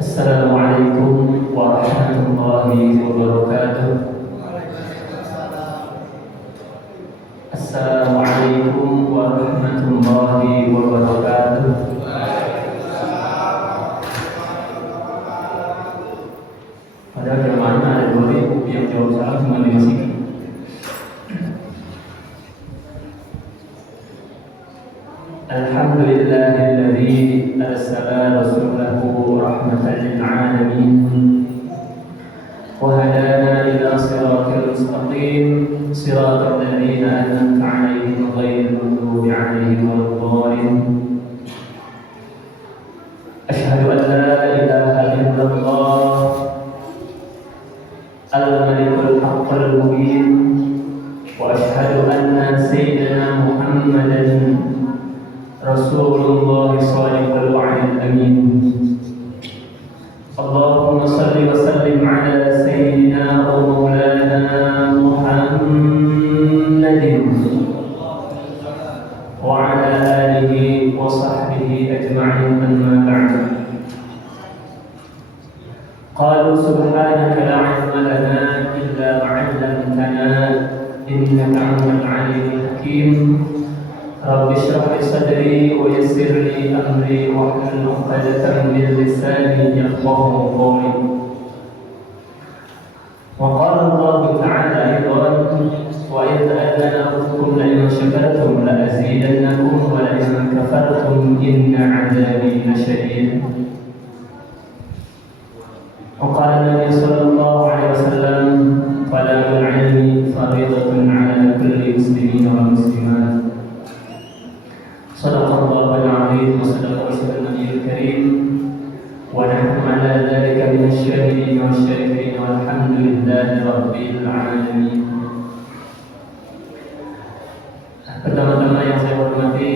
Assalamualaikum warahmatullahi wabarakatuh. Assalamualaikum warahmatullahi wabarakatuh. Padahal jamaahnya ada 2000 yang jawab salah cuma di sini. Alhamdulillahilladzi arsala rasulahu rahmatan lil alamin wa hadana ila siratal mustaqim siratal ladzina an'amta 'alaihim ghairil maghdubi 'alaihim waladdallin. Asyhadu an la ilaha illallah al-malikul haqqul mubin wa asyhadu anna sayyidina Muhammadan Rasulullah sallallahu alaihi amin. Allahumma salli wa sallim ala sayyidina wa maulana Muhammadin wa ala alihi wa sahbihi ajma'in, amma ba'd. Qalu subhanaka la 'ilma lana illa ma 'allamtana innaka antal 'alimul hakim. Rabbi shrah li sadri wa yassir li amri wahlul 'uqdatam min lisani yafqahu qawli. Wa qala Allah ta'ala aidan wa idh adana rabbukum la in shakartum la azidannakum wa la in kafartum inna 'adhabi lashadid. Wa qala Nabi sallallahu alaihi wasallam talabul 'ilmi fariidatun 'ala kulli muslimin wa muslimat. Sadaqallahul azim wa sadaqa rasulun nabiyil karim wa nahnu ala dzalika minasy syahidin wasy-syakirin walhamdulillahi rabbil alamin. Pertama-tama yang saya hormati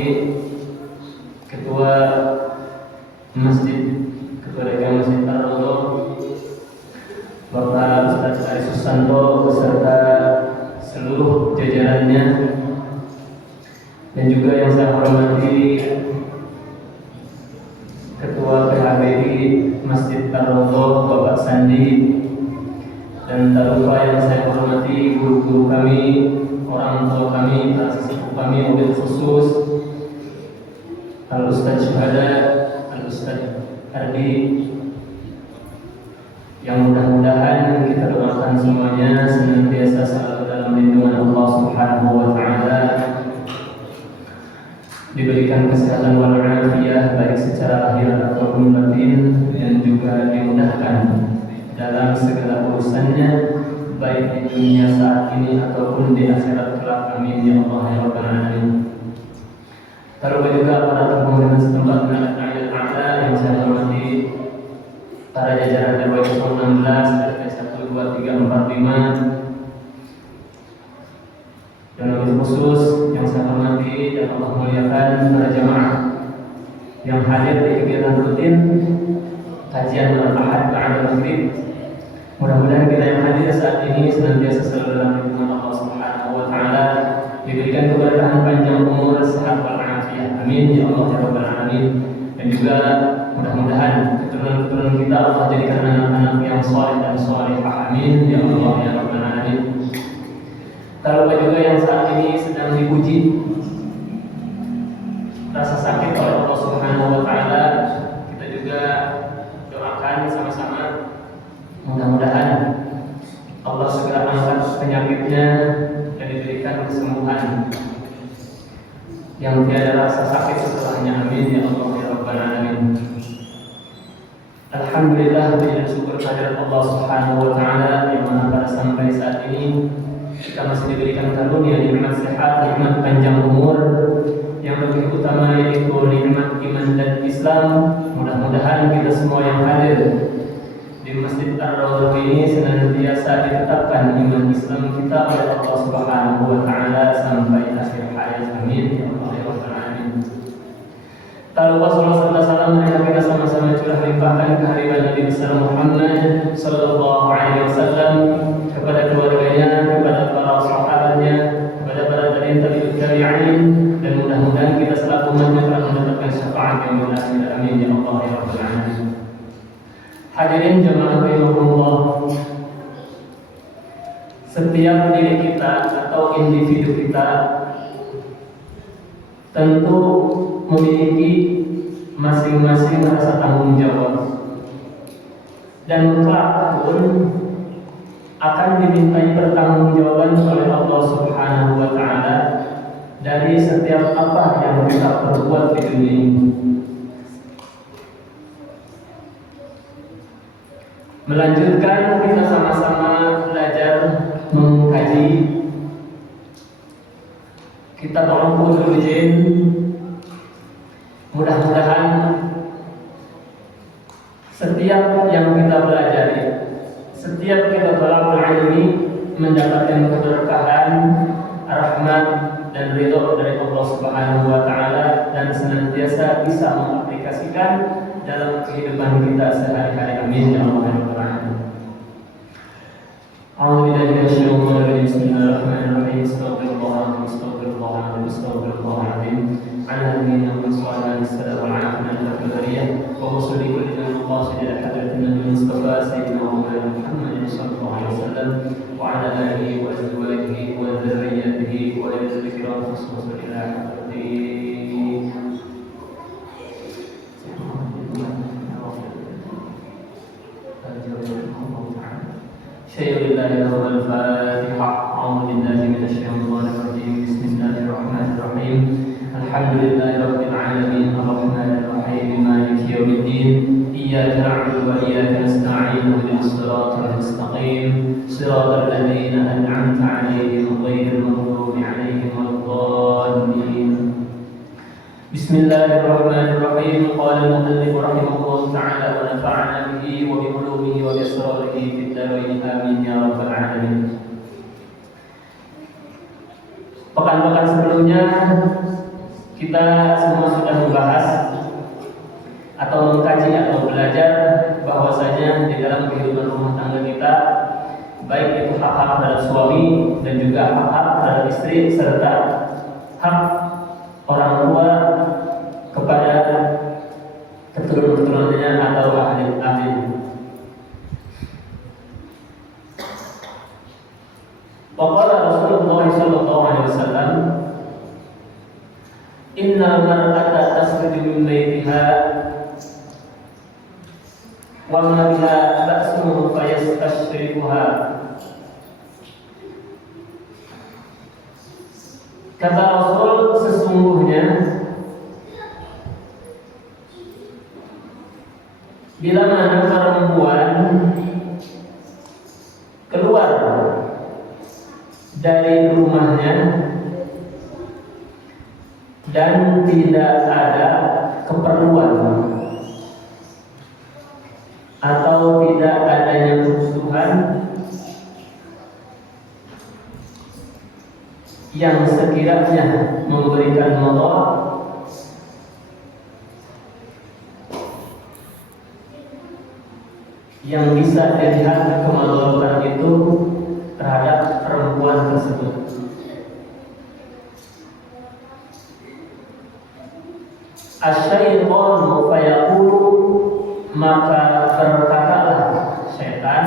Ketua Masjid, Ketua Dekan Masjid Ar-Raudhah Bapak Ustaz Ari Susanto beserta seluruh jajarannya, dan juga yang saya hormati Ketua PHBI Masjid Ar-Raudhah Bapak Sandi, dan tak lupa yang saya hormati guru-guru kami, orang tua kami, para sesepuh kami, wabil khusus Al-Ustaz Syuhada, Al-Ustaz Ardi, yang mudah-mudahan kita doakan semuanya senantiasa selalu dalam lindungan Allah Subhanahu wa Ta'ala, diberikan kesehatan walafiat baik secara lahir ataupun batin, dan juga dimudahkan dalam segala urusannya baik di dunia saat ini ataupun di akhirat kelak. Amin ya Allah ya Rabbal alamin. Terlebih juga para pimpinan setempat Al-Aidil A'la yang saya hormati, para jajaran RW 16 RT 1 2 3 4 5, dan wabil khusus yang saya hormati dan Allah muliakan para jamaah yang hadir di kegiatan rutin kajian Al-Ahad ba'da maghrib. Mudah-mudahan kita yang hadir saat ini senantiasa selalu dalam lindungan Allah Subhanahu wa Ta'ala, diberikan keberkahan panjang umur, sehat walafiat. Amin ya Allah ya Rabbal alamin. Dan juga mudah-mudahan keturunan-keturunan kita Allah jadikan anak-anak yang saleh dan salihah. Amin ya Allah ya Rabbal alamin. Tak lupa juga yang saat ini sedang dipuji rasa sakit oleh Allah Subhanahu wa Ta'ala, kita juga doakan sama-sama mudah-mudahan Allah segera angkat penyakitnya dan diberikan kesembuhan yang tiada rasa sakit setelahnya. Amin ya Allah ya Rabbal alamin. Alhamdulillah, puji dan syukur kehadirat Allah Subhanahu wa Ta'ala yang mana pada sampai saat ini kita masih diberikan karunia nikmat sehat, nikmat panjang umur, yang lebih utama yaitu nikmat iman dan Islam. Mudah-mudahan kita semua yang hadir di Masjid Ar-Raudhah ini senantiasa ditetapkan iman Islam kita oleh Allah Subhanahu wa Ta'ala sampai akhir hayat. Amin ya Allah ya Rabbal alamin. Tak lupa salawat dan salam kita sama-sama curah limpahkan kehadiran Nabi besar Muhammad sallallahu alaihi wasallam, kepada keluarganya, kepada para sahabatnya, kepada para tabi'in, dan mudah-mudahan kita selaku umatnya telah mendapatkan syafaat yang mulia. Amin ya Allah ya Rabbal alamin. Hadirin jemaah rahimakumullah, setiap diri kita atau individu kita tentu memiliki masing-masing rasa tanggung jawab, dan kelak pun akan dimintai pertanggungjawaban oleh Allah Subhanahu wa taala dari setiap apa yang kita perbuat di dunia ini. Melanjutkan, kita sama-sama belajar mengkaji kitab Ulumul Jin. Mudah-mudahan setiap yang kita pelajari, setiap kita belajar ini mendapatkan keberkahan, rahmat dan ridho dari Allah Subhanahu wa taala, dan senantiasa bisa mengaplikasikan dalam kehidupan kita sehari-hari. Amin ya rabbal alamin. A'udzu billahi minasyaitonir rajim. Bismillahirrahmanirrahim. Astaghfirullahaladzim. Ala nabiyina Muhammad wa ala alihi wa sahbihi wa usolli kullu qasidil hadratin nabiy Mustafa sayyidina Muhammad sallallahu alaihi wasallam wa ala alihi wa azwajihi wa dzurriyyatihi wa la tadhkuru khususan ila Al-Fatihah. A'udzu billahi minasyaitonir rajim. Bismillahirrahmanirrahim. Alhamdulillahirabbil alamin, arrahmanir rahim, maliki yaumiddin. Iyyaka na'budu wa iyyaka nasta'in. Ihdinas siratal mustaqim, siratal ladzina an'amta 'alaihim ghairil maghdubi 'alaihim waladdallin. Bismillahirrahmanirrahim. Qala al-mu'allif rahimahullahu ta'ala wa nafa'ana bihi wa bi ulumihi wa bi asrarihi fid dharain. Amin ya rabbal alamin. Pekan-pekan sebelumnya kita semua sudah membahas atau mengkaji atau belajar bahwasanya di dalam kehidupan rumah tangga kita, baik itu hak-hak terhadap suami dan juga hak-hak terhadap istri, serta hak orang tua kepada keturunan-keturunannya atau ahli-ahli. Waqala Rasulullah sallallahu alaihi wasallam, innal mar'ata tasridu min baitiha wa ma biha ba'suhu fayastashriquha. Kata Rasul, sesungguhnya bila mana perempuan keluar dari rumahnya dan tidak ada keperluan atau tidak adanya kebutuhan yang sekiranya memberikan mudarat, yang bisa dilihat kemudaratan itu terhadap perempuan tersebut. Asy-syaitanu fayaqulu, maka berkatalah setan,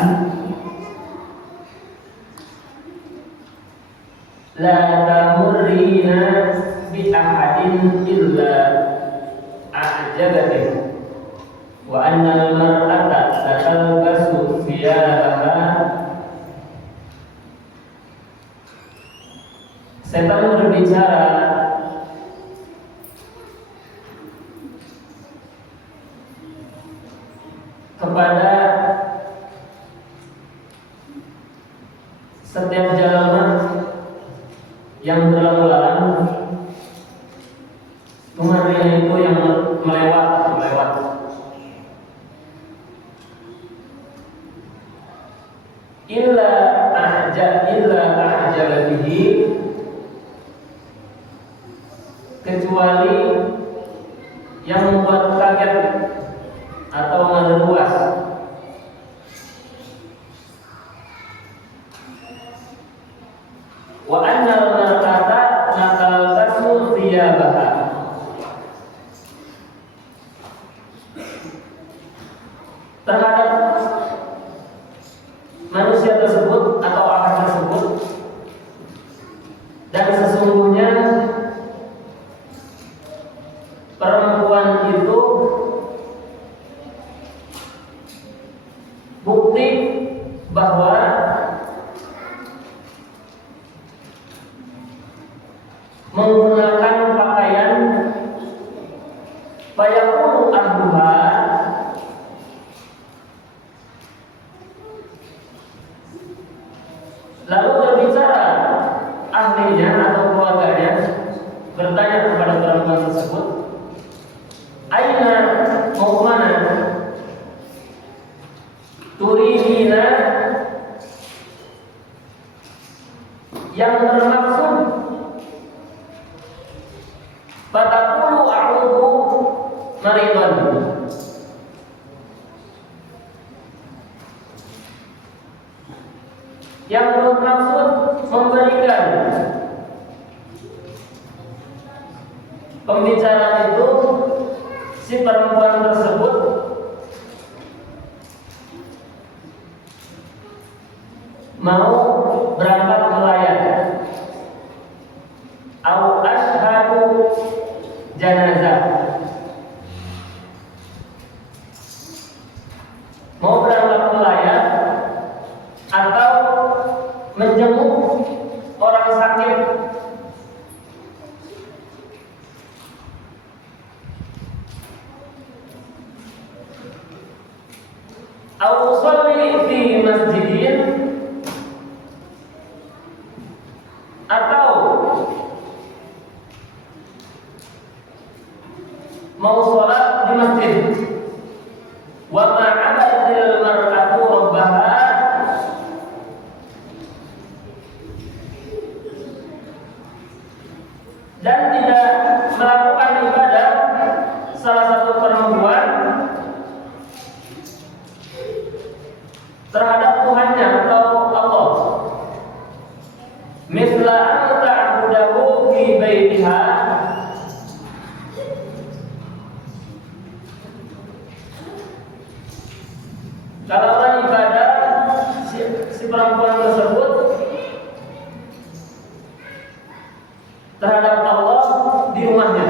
la tamurrina bi ahadin illa a'jabatik wa annal mar'ata tatalbasu thiyabaha. Setan berbicara kepada setiap jalanan yang berlalu-lalang, kemarin itu yang melewat. Illa a'jabatihi, kecuali yang membuat kaget atau meluas. Wa annal mar'ata natalbasu thiyabaha, terhadap perempuan tersebut, aina mau mana? Turidina, yang bermaksud fataqulu a'udhu maridan, yang bermaksud memberikan pembicaraan itu si perempuan tersebut mau berangkat melayat, au ashhadu janazah, mau berangkat melayat atau menjenguk orang sakit, au usolli fi masjidin, atau mau sholat di masjid. Wa ma'abatil mar'atu rabbaha, dan tidak melakukan ibadah salah satu perempuan terhadap Tuhannya atau Allah, misla an ta'budahu fi baitiha, kalau ibadah si perempuan tersebut terhadap Allah di rumahnya.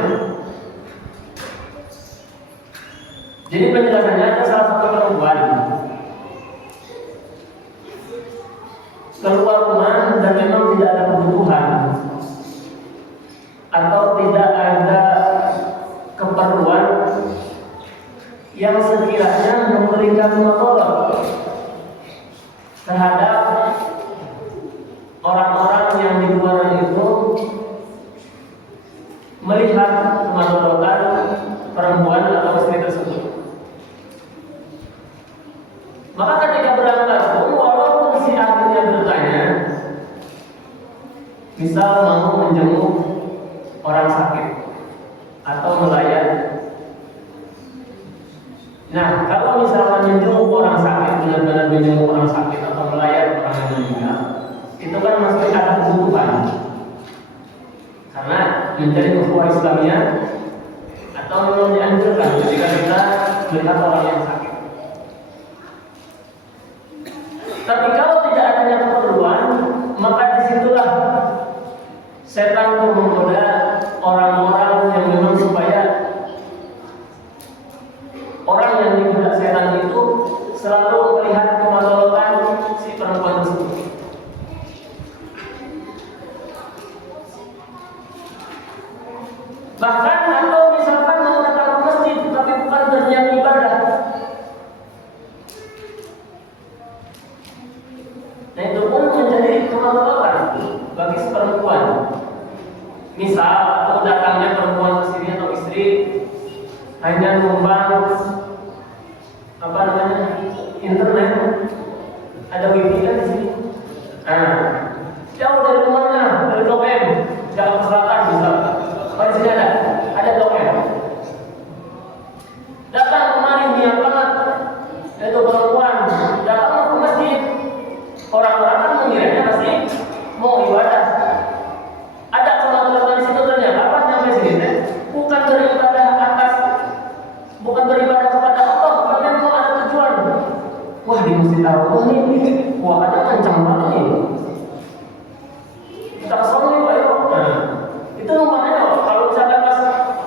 Jadi penjelasannya ada salah satu perempuan keluar rumah dan memang tidak ada kebutuhan atau tidak ada keperluan yang sekiranya memberikan mudarat terhadap orang-orang yang di luar itu melihat kemudaratan perempuan atau istri tersebut. Maka ketika berangkat pun, walaupun si ahlinya bertanya, misal mau menjenguk orang sakit atau melayat. Nah, kalau misalnya menjenguk orang sakit, benar-benar menjenguk orang sakit atau melayat orang yang meninggal, itu kan masih ada kebutuhan. Karena menjadi ukhuwah Islamiyah atau memang dianjurkan ketika kita melihat orang yang sakit. Tapi kalau tidak adanya keperluan, maka disitulah setan itu menggoda orang-orang yang memang supaya orang yang digoda setan itu selalu melihat kemaslahatan si perempuan tersebut. Bahkan atau misalkan mau datang ke masjid tapi bukan berniat ibadah. Nah itu pun menjadi kemaslahatan bagi si perempuan. Misal atau datangnya perempuan ke sini atau istri hanya numpang apa namanya internet, ada wifi kan di sini. Nah, jauh dari rumahnya, dari Blok M, Jakarta Selatan bisa. Di sini ada Blok M. Datang kemari niat banget, itu perempuan datang ke masjid. Orang-orang kan mengiranya pasti mau ibadah. Ada kemaslahatan di situ ternyata apa sampai sini? Bukan beribadah atas, bukan beribadah kepada Allah, bukan mau ada tujuan. Wah di masjid Allah ini, wah ada kencang banget nih. Kita kesana nih Pak Yo. Nah, itu namanya kalau misalkan pas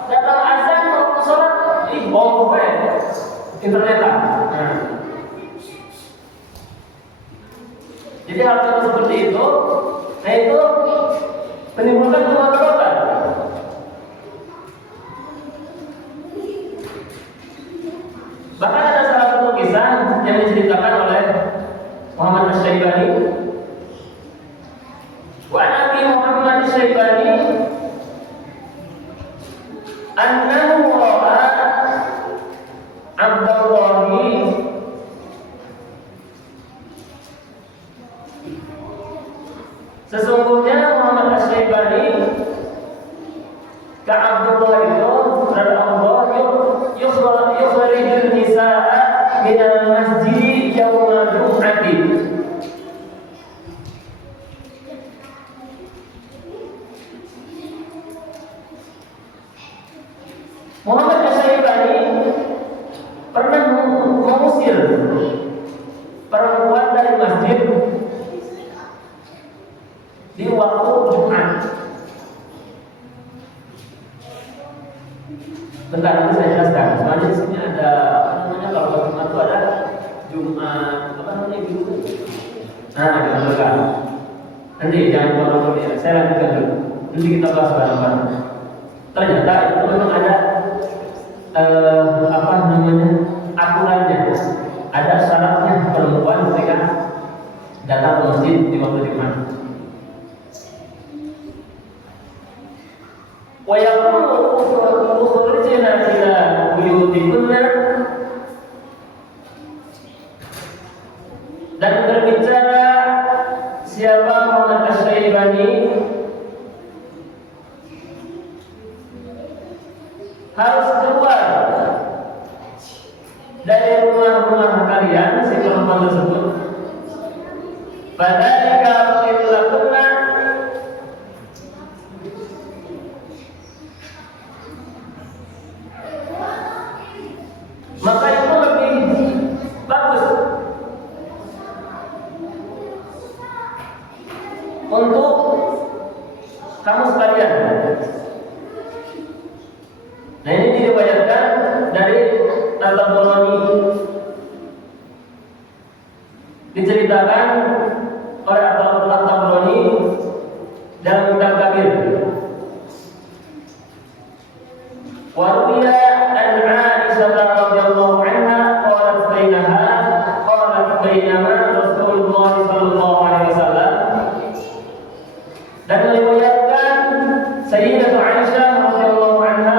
datang azan mau sholat, bohong gue internetan. Nah, jadi hal seperti itu, nah itu menimbulkan kemaslahatan. Bahkan ada salah satu kisah yang diceritakan oleh Muhammad Asy-Syaibani. Wa Nabi Muhammad Asy-Syaibani annahu ra'a Abdullah sesungguhnya Muhammad Asy-Syaibani ka Abdullah itu berada Allah yukhrijul nisaa minal masjid yaumal jum'ati. Muhammad Asy-Syaibani pernah mengusir perempuan dari masjid di waktu Jumat. Bentar, nanti saya jelaskan. Soalnya di sini ada apa namanya, kalau Jumat itu ada Jumat apa namanya gitu. Nah, kita bukan. Nanti jangan lupa ya. Saya lanjutkan dulu. Nanti kita bahas bareng-bareng. Ternyata itu memang ada apa namanya aturannya. Ada syaratnya perempuan ketika datang ke masjid di waktu Jumat. Wa yaqulu ukhrijna ila buyutikunna, dan berbicara siapa Muhammad Asy-Syaibani harus keluar dari rumah-rumah kalian, si perempuan tersebut. Fadzalika lakunna, maka itu lebih bagus untuk kamu sekalian. Nah, ini diriwayatkan dari Al-Tabrani, diceritakan oleh Al-Tabrani dalam kitab Kabir. Waruya an Aisyah radhiyallahu anha qalat bainama Rasulullah sallallahu alaihi wasallam, dan diriwayatkan Sayyidah Aisyah radhiyallahu anha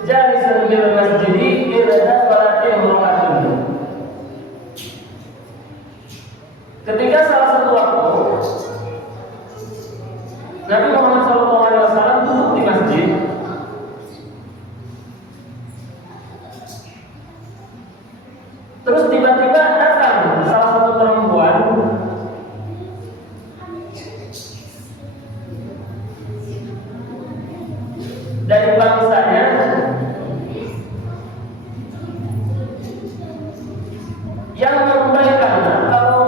jalisan bil masjid idza falat imra'atun. Ketika salah satu waktu Nabi Muhammad SAW duduk di masjid, terus tiba-tiba datang salah satu perempuan dari bangsanya yang memberikan atau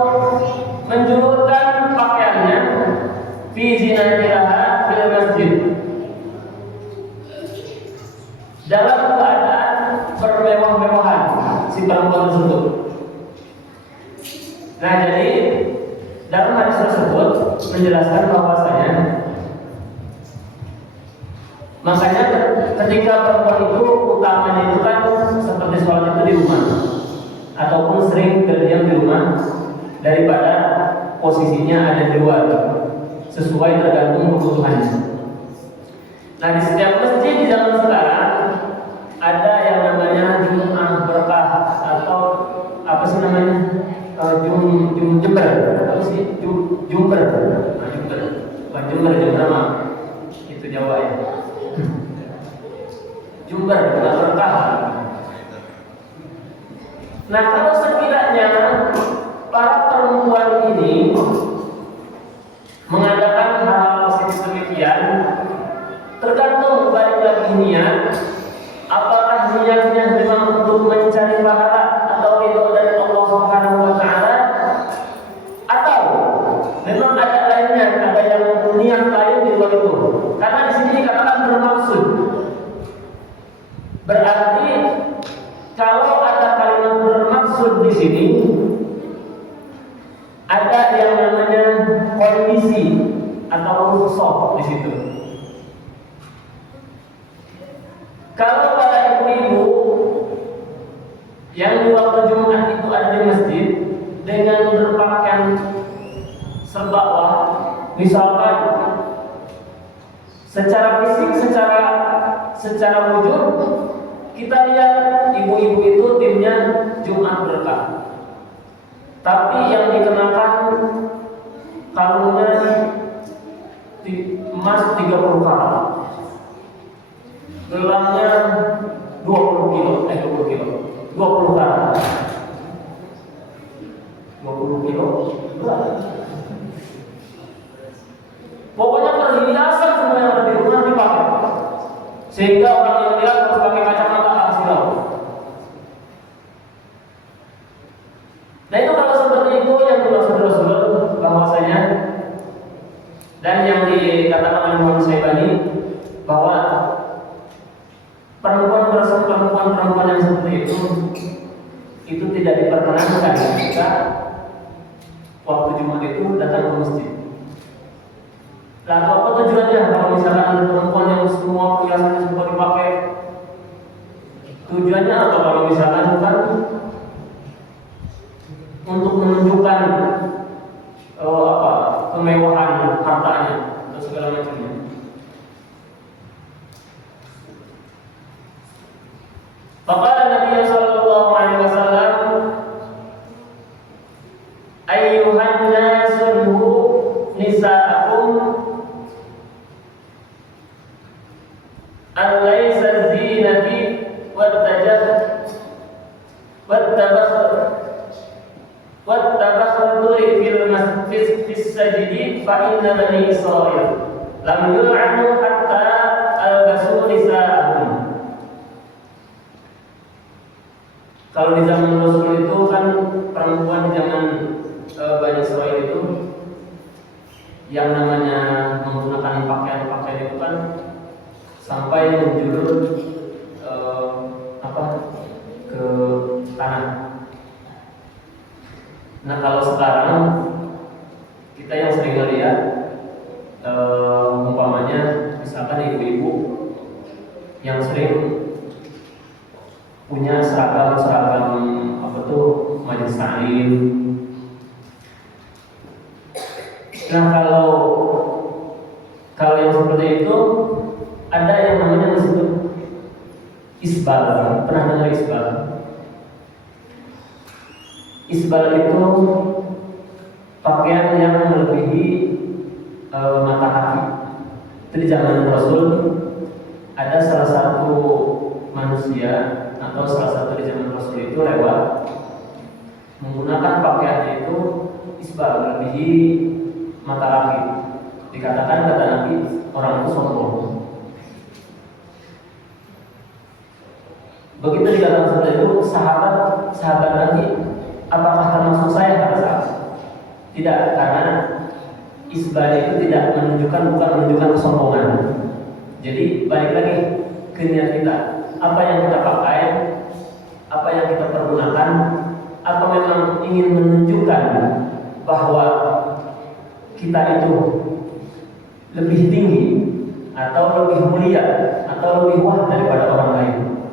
menjulurkan pakaiannya fi zinatiha fil masjid, dalam keadaan bermewah-mewahan si perempuan tersebut. Nah, jadi dalam hadis tersebut menjelaskan bahwasanya makanya ketika perempuan itu utamanya itu kan seperti sholat itu di rumah ataupun sering berdiam di rumah daripada posisinya ada di luar, sesuai tergantung kebutuhannya. Nah, di setiap masjid di zaman sekarang ada yang namanya Jum'ah Berkah atau apa sih namanya, Jumber, apa sih Jumber, Jumber mah itu Jawa ya. Jumber Berkah. Nah, kalau sekiranya para perempuan ini mengadakan hal positif demikian, tergantung balik lagi niat. Apakah niatnya memang untuk mencari pahala atau ridho dari Allah Subhanahu wa taala, atau memang ada lainnya, ada yang niat lain di luar itu. Karena di sini dikatakan bermaksud. Berarti kalau ada kalimat bermaksud di sini, ada yang namanya kondisi atau khusus di situ. Kalau para ibu-ibu yang di waktu Jumat itu ada di masjid dengan berpakaian serbawah, Misalkan secara fisik, secara wujud kita lihat ibu-ibu itu timnya Jumat Berkah. Tapi yang dikenakan kalungnya emas 30 karat. Gelangnya 20 karat. 20 kilo berat. Pokoknya perhiasan semua yang ada di rumah dipakai, sehingga orang yang lihat harus pakai kacamata kasih tahu. Nah itu kalau seperti itu yang dimaksud Rasul bahwasanya, dan yang dikatakan oleh Muhammad Syaibani bahwa perempuan yang seperti itu tidak diperkenankan ketika waktu Jumat itu datang ke masjid. Lalu apa tujuannya kalau misalkan ada perempuan yang semua perhiasannya semua dipakai? Tujuannya apa kalau misalkan bukan untuk menunjukkan kemewahan hartanya atau segala macamnya? Maka Nabi sallallahu alaihi wasallam, ayyuhan nasu nisa'akum alaysa zinati wattabakhuri fil masjid fis sajidi fa inna bani Israil lam yul'anu hatta albasu nisa'ahum. Kalau di zaman Rasul itu kan perempuan di zaman Bani Israil itu yang namanya menggunakan pakaian itu kan sampai menjulur ke tanah. Nah kalau sekarang kita yang sering lihat umpamanya misalkan ibu-ibu yang sering punya seragam majelis taklim. Nah kalau yang seperti itu ada yang namanya disebut isbal. Pernah dengar isbal? Isbal itu pakaian yang melebihi mata kaki. Itu di zaman Rasul ada salah satu manusia atau salah satu di zaman Rasul itu lewat menggunakan pakaiannya itu isbal, melebihi mata kaki. Dikatakan kata Nabi, orang itu sombong. Begitu dikatakan seperti itu, sahabat Nabi, apakah termasuk saya? Kata tidak, karena isbal itu bukan menunjukkan kesombongan. Jadi balik lagi ke niat kita. Apa yang kita pakai, apa yang kita pergunakan, apa memang ingin menunjukkan bahwa kita itu lebih tinggi atau lebih mulia atau lebih wah daripada orang lain.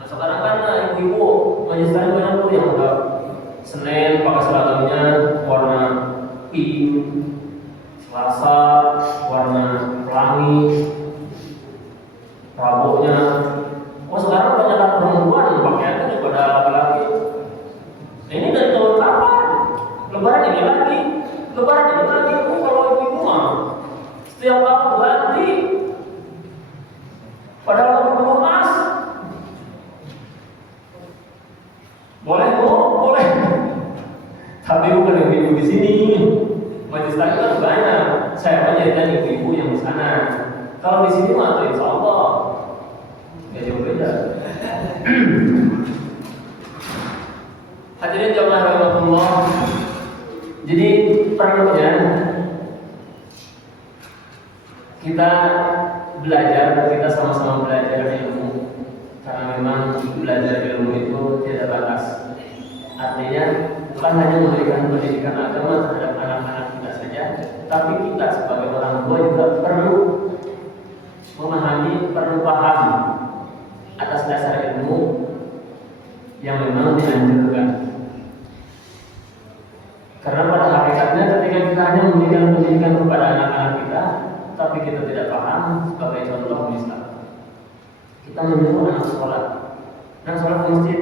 Nah sekarang kan ibu-ibu majelis banyak tuh yang udah Senin pakai seragamnya warna pink, Selasa warna pelangi, Rabunya. Sekarang banyak perempuan pakaiannya daripada laki-laki. Ini dari tahun kapan? Lebaran ini lagi. Kalau ibu-ibu mah setiap tahun ganti. Padahal dulu emas. Boleh. Tapi bukan ibu-ibu di sini. Majelis taklim kan banyak. Saya menjadikan ibu-ibu yang di sana. Kalau di sini mah insya Allah nggak jauh beda. Hadirin jamaah rahmatullah. Jadi perlunya kita sama-sama belajar ilmu, karena memang belajar ilmu itu tidak batas. Artinya bukan hanya memberikan pendidikan agama terhadap anak-anak kita saja, tapi kita sebagai orang tua juga perlu memahami, perlu paham atas dasar ilmu yang memang dianjurkan. Karena pada hakikatnya ketika kita hanya pendidikan kepada anak-anak kita, tapi kita tidak paham. Sebagai contoh misal, kita menyuruh anak sholat ke masjid,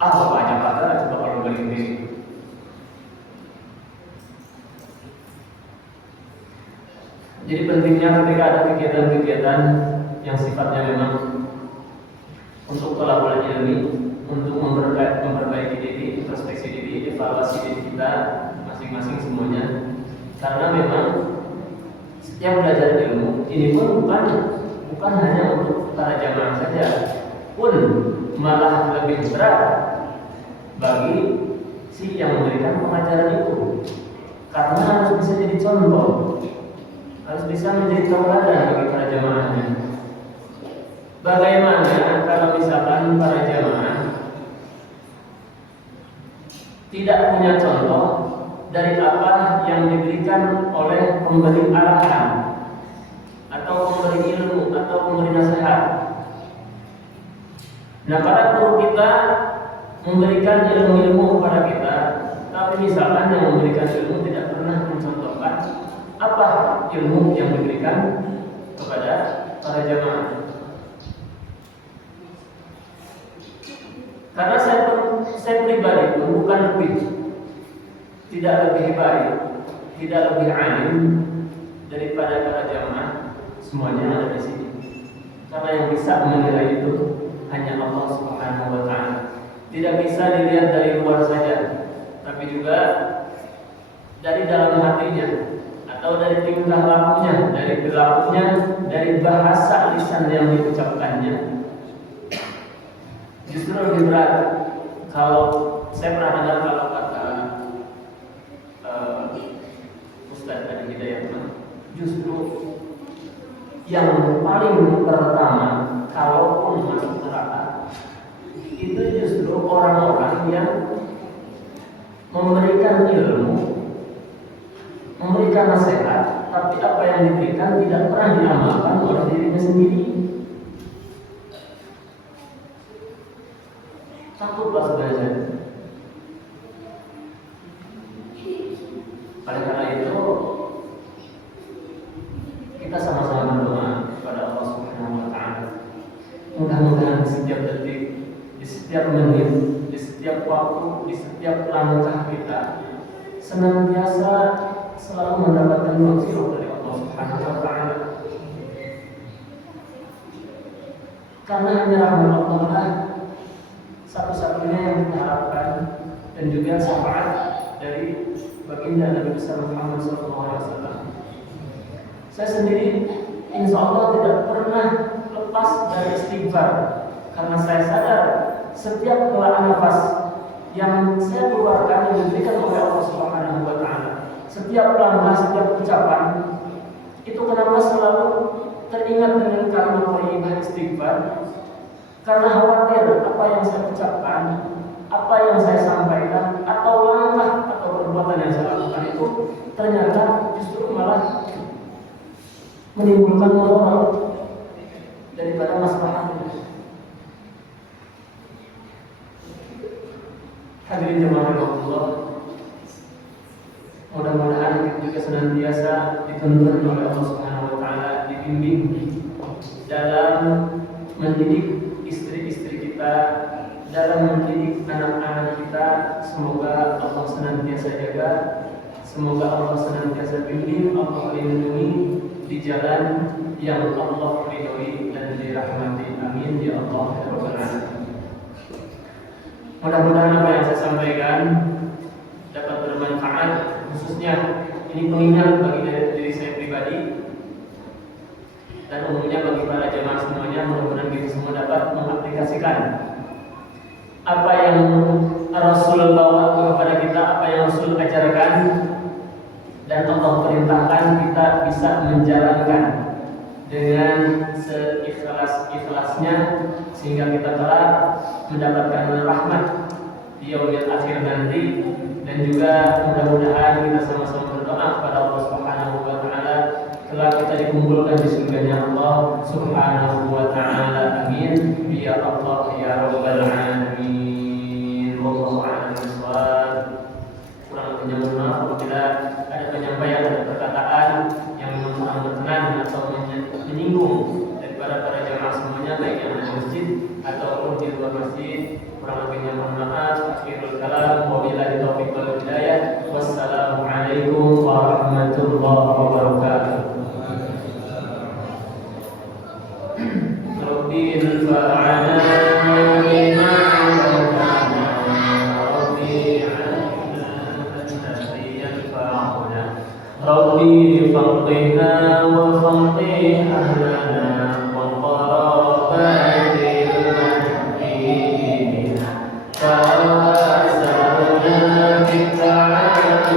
banyak kata coba kalau begini. Jadi pentingnya ketika ada kegiatan-kegiatan yang sifatnya memang untuk thalabul ilmi, untuk memperbaiki diri, introspeksi diri, evaluasi diri kita masing-masing semuanya. Karena memang setiap belajar ilmu ini pun bukan hanya untuk para jamaah saja, pun malah lebih berat bagi si yang memberikan pengajaran itu, karena harus bisa jadi contoh, harus bisa menjadi tauladan bagi para jamaahnya. Bagaimana kalau misalkan para jamaah tidak punya contoh dari apa yang diberikan oleh pemberi arahan atau pemberi ilmu atau pemberi nasihat? Nah, para guru kita memberikan ilmu-ilmu kepada kita, tapi misalkan yang memberikan ilmu tidak pernah mencontohkan apa ilmu yang diberikan kepada para jamaah. Karena saya pribadi pun bukan tidak lebih baik, tidak lebih alim daripada para jamaah. Semuanya ada di sini. Karena yang bisa menilai itu hanya Allah Subhanahu wa Ta'ala. Tidak bisa dilihat dari luar saja, tapi juga dari dalam hatinya, atau dari tingkah lakunya, dari perilakunya, dari bahasa lisan yang diucapkannya. Justru lebih berat kalau saya pernah dengar kalau kata Ustaz dari Hidayat, justru yang paling pertama kalaupun masuk neraka itu justru orang-orang yang memberikan ilmu, memberikan nasihat, tapi apa yang diberikan tidak pernah diamalkan oleh dirinya sendiri. Takutlah belajar. Oleh karena itu kita sama-sama berdoa kepada Allah Subhanahu wa Ta'ala. Mudah-mudahan di setiap detik, di setiap menit, di setiap waktu, di setiap langkah kita senantiasa selalu mendapatkan maghfirah dari Allah Subhanahu wa Ta'ala. Karena hanya rahmat Allah lah satu-satunya yang kita harapkan, dan juga syafaat dari baginda Nabi besar Muhammad SAW. Saya sendiri insya Allah tidak pernah lepas dari istighfar, karena saya sadar setiap helaan nafas yang saya keluarkan yang diberikan oleh Allah Subhanahu wa Ta'ala, setiap langkah, setiap ucapan itu kenapa selalu teringat dengan kalimat thayyibah istighfar. Karena khawatir apa yang saya ucapkan, apa yang saya sampaikan, atau langkah atau perbuatan yang saya lakukan itu ternyata justru malah menimbulkan mudarat daripada masalahnya. Hadirin jemaah Allah, mudah-mudahan kita juga senantiasa dituntun oleh Allah Subhanahu wa Ta'ala, dibimbing dalam mendidik istri-istri kita, dalam mendidik anak-anak kita. Semoga Allah senantiasa jaga, semoga Allah senantiasa bimbing, Allah lindungi di jalan yang Allah ridhoi dan dirahmati. Amin ya Allah ya Rabbal Alamin. Mudah-mudahan apa yang saya sampaikan dapat bermanfaat, khususnya ini pengingat bagi diri saya pribadi dan umumnya bagi para jemaah semuanya. Mudah-mudahan kita semua dapat mengaplikasikan apa yang Rasul bawa kepada kita, apa yang Rasul ajarkan, dan Allah perintahkan kita bisa menjalankan dengan seikhlas-ikhlasnya, sehingga kita telah mendapatkan rahmat di yaumil akhir nanti. Dan juga mudah-mudahan kita sama-sama berdoa kepada Allah Subhanahu wa Ta'ala telah kita dikumpulkan di surganya Allah Subhanahu wa Ta'ala. Amin ya Allah ya Rabbal Alamin. Wallahu a'lam bishawab. Kurang lebihnya mohon maaf apabila ada penyampaian atau perkataan di luar masjid. Kurang lebihnya mohon maaf. Akhirul kalam, wabillahi taufiq wal hidayah. Wassalamualaikum warahmatullahi wabarakatuh. Rabbil fa'ana bima 'allamtana Rabbi 'allimna alladhi yanfa'una Rabbi faqihna wa faqih ahlana wa qarabatil mu'minina tawassalna bitta'alumi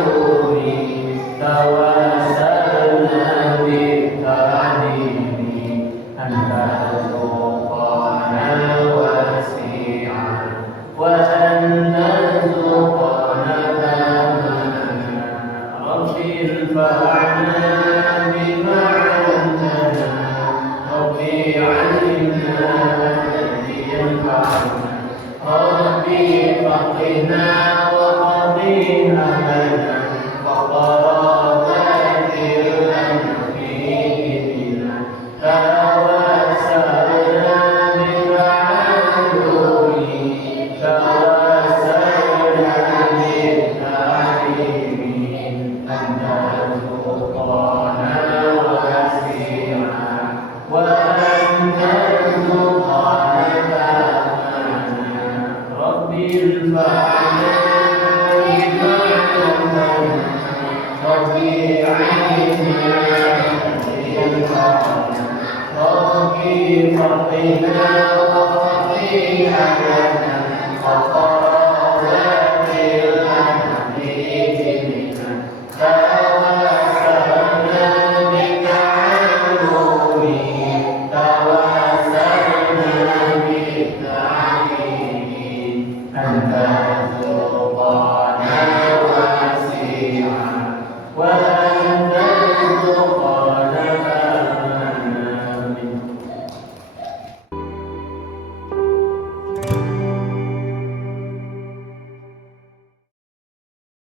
tawassalna bitta'limi anta Rabbi faqihna wa faqih ahlana